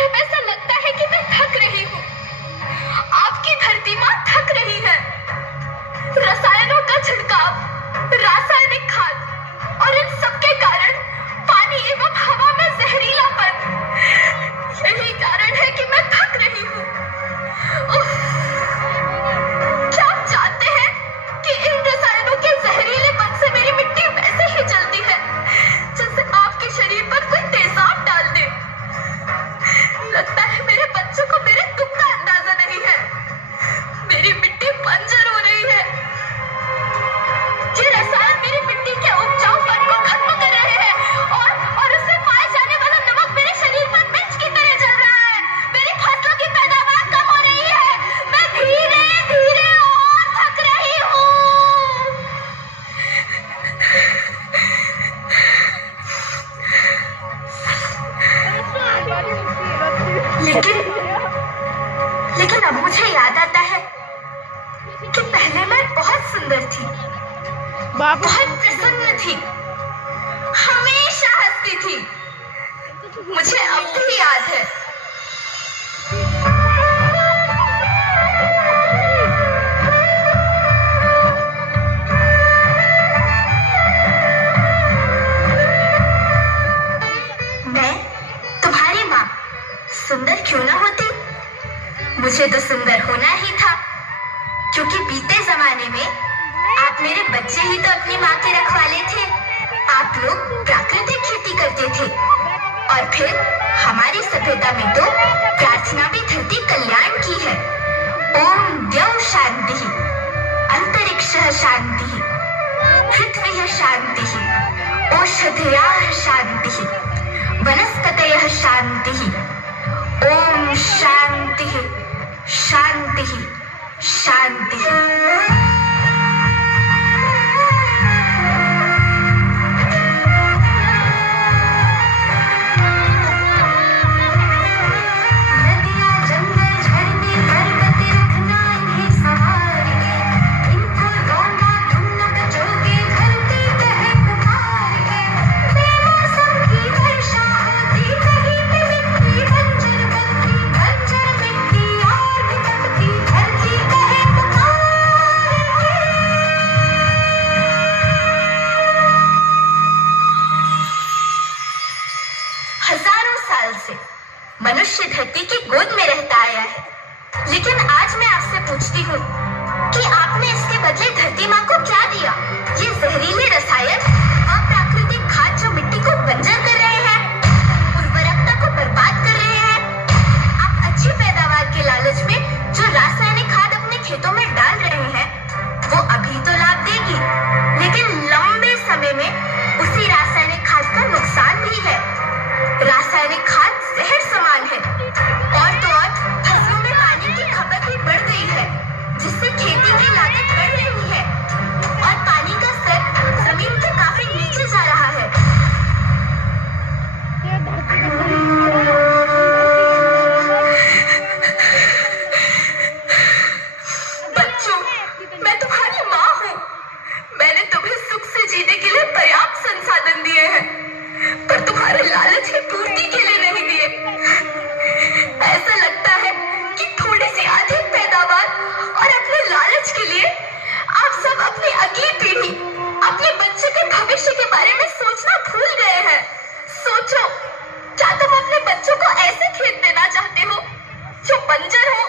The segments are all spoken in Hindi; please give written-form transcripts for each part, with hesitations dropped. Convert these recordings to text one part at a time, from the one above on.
ऐसा लगता है कि मैं थक रही हूँ। आपकी धरती माँ थक रही है। रसायनों का छिड़काव, रासायनिक खाद और इन सबके कारण पानी एवं हवा में जहरीलापन, यही कारण है कि मैं थक रही हूँ। क्या आप जानते हैं कि इन रसायनों के जहरीलेपन से मेरी मिट्टी वैसे ही जलती है जैसे आपके शरीर पर कोई तेजाब डाल दे। लगता है मेरे बच्चों को मेरे दुख का अंदाजा नहीं है। मेरी मिट्टी बंजर हो रही है। ये रसायन मेरी मिट्टी के उपजाऊपन को खत्म कर रहे हैं और उसमें पाए जाने वाला नमक मेरे शरीर पर मिर्च की तरह जल रहा है। मेरी फसलों की पैदावार कम हो रही है। मैं धीरे धीरे और थक रही हूँ। लेकिन अब मुझे याद आता है कि पहले मैं बहुत सुंदर थी, बहुत प्रसन्न थी, हमेशा हंसती थी। मुझे अब भी याद है। मैं तुम्हारी माँ सुंदर क्यों ना होती, मुझे तो सुंदर होना ही था, क्योंकि बीते जमाने में आप मेरे बच्चे ही तो अपनी माँ के रखवाले थे। आप लोग प्राकृतिक खेती करते थे और फिर हमारी सभ्यता में तो प्रार्थना भी धरती कल्याण की है। ओम द्यौ शांति, अंतरिक्षः शांति, पृथ्वी शांति, औषधयः शांति, वनस्पतयः शांति। ओम शांति शांति शांति। मनुष्य धरती की गोद में रहता आया है, लेकिन आज मैं आपसे पूछती हूँ कि आपने इसके बदले धरती माँ को क्या दिया? ये जहरीले रसायन, अप्राकृतिक खाद जो मिट्टी को बंजर कर रहे हैं, उर्वरकता को बर्बाद कर रहे हैं। आप अच्छी पैदावार के लालच में जो रासायनिक खाद अपने खेतों में डाल रहे हैं, वो अभी तो लाभ देगी, लेकिन लंबे समय में उसी रासायनिक खाद का नुकसान भी है। रासायनिक खाद जहर समान है और तो और फसलों में पानी की खपत भी बढ़ गई है, जिससे खेती की लागत बढ़ रही है और पानी का स्तर जमीन के काफी नीचे जा रहा है। बच्चों, मैं तुम्हारी माँ हूँ। मैंने तुम्हें सुख से जीने के लिए पर्याप्त संसाधन दिए हैं, पर तुम्हारे लालच की पूर्ति के लिए नहीं दिए। ऐसा लगता है कि थोड़ी सी अधिक पैदावार और अपने लालच के लिए आप सब अपनी अगली पीढ़ी, अपने बच्चे के भविष्य के बारे में सोचना भूल गए हैं। सोचो, क्या तुम अपने बच्चों को ऐसे खेत देना चाहते हो जो बंजर हो?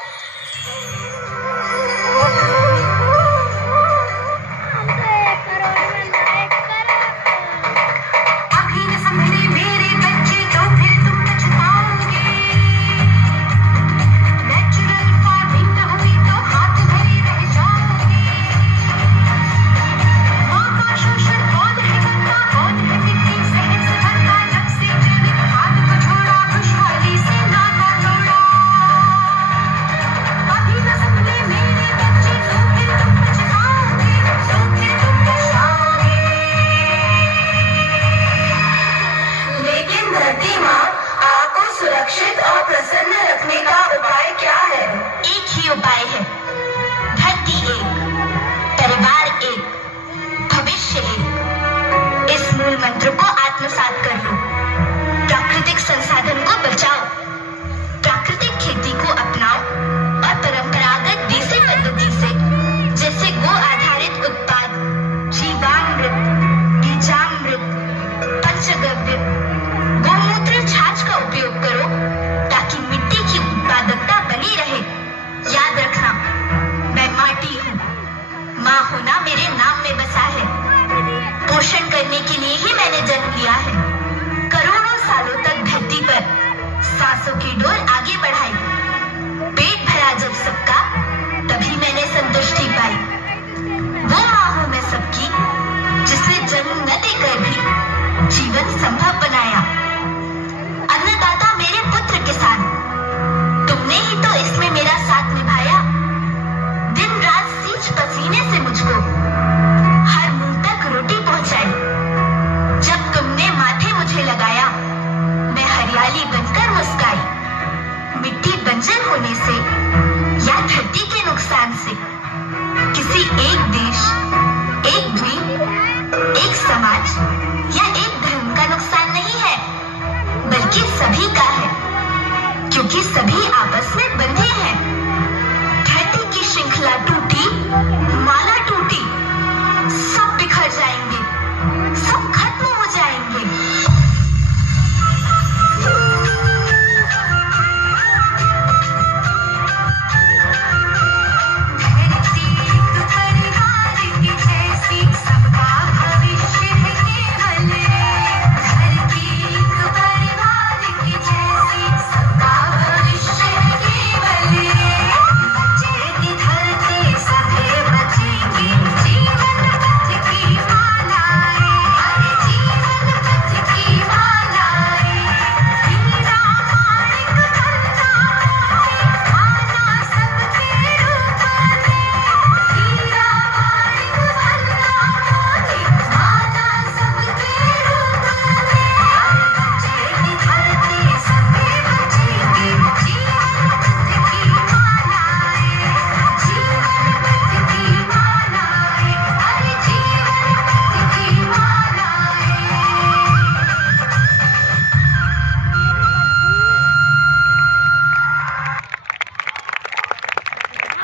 मंत्र को आत्मसात कर लो। प्राकृतिक संसाधन को बचाओ। बंजर होने से या धरती के नुकसान से किसी एक देश, एक द्वीप, एक समाज या एक धर्म का नुकसान नहीं है, बल्कि सभी का है, क्योंकि सभी आपस में बंधे हैं। धरती की श्रृंखला